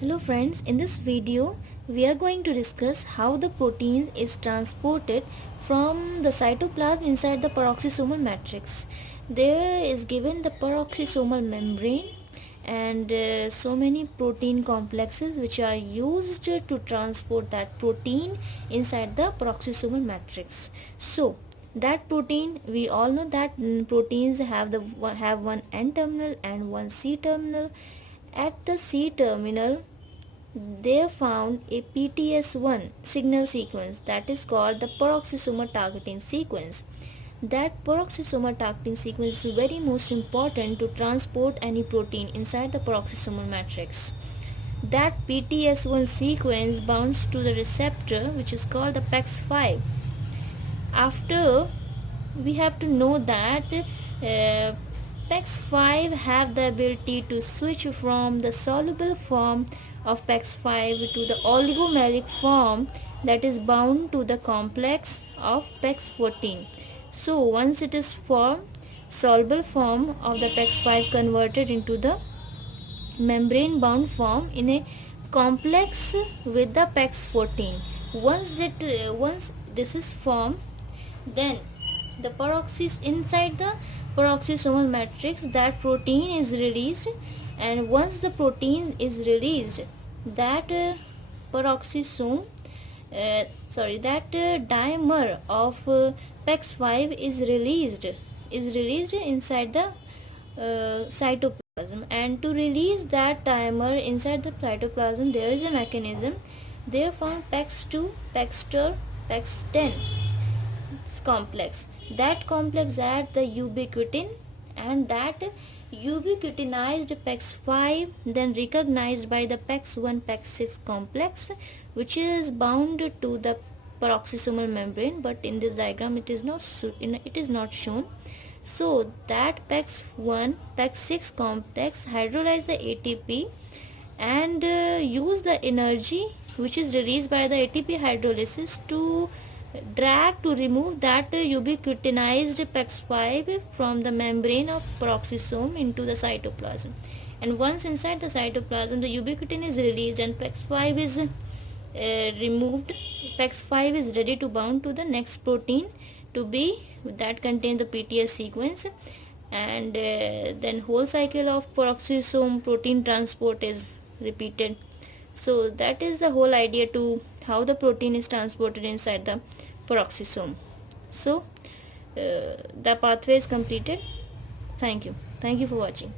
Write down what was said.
Hello friends, in this video we are going to discuss how the protein is transported from the cytoplasm inside the peroxisomal matrix. There is given the peroxisomal membrane and so many protein complexes which are used to transport that protein inside the peroxisomal matrix. So that protein, we all know that proteins have one N terminal and one C terminal. At the C terminal, they found a PTS1 signal sequence that is called the peroxisomal targeting sequence. That peroxisomal targeting sequence is very most important to transport any protein inside the peroxisomal matrix. That PTS1 sequence binds to the receptor which is called the PEX5. After, we have to know that PEX5 have the ability to switch from the soluble form of PEX5 to the oligomeric form that is bound to the complex of PEX14. So once it is formed, soluble form of the PEX5 converted into the membrane bound form in a complex with the PEX14. Once this is formed, then the inside the peroxisomal matrix, that protein is released, and once the protein is released, that peroxisome that dimer of PEX5 is released inside the cytoplasm. And to release that dimer inside the cytoplasm, there is a mechanism. They found PEX2, PEX10, PEX10 complex. That complex adds the ubiquitin, and that ubiquitinized PEX5 then recognized by the PEX1 PEX6 complex, which is bound to the peroxisomal membrane, but in this diagram it is not shown. So that PEX1 PEX6 complex hydrolyze the ATP and use the energy which is released by the ATP hydrolysis to remove that ubiquitinized PEX5 from the membrane of peroxisome into the cytoplasm. And once inside the cytoplasm, the ubiquitin is released and PEX5 is removed. PEX5 is ready to bound to the next protein to be that contains the PTS sequence, and then whole cycle of peroxisome protein transport is repeated. So that is the whole idea to how the protein is transported inside the peroxisome. So the pathway is completed. Thank you for watching.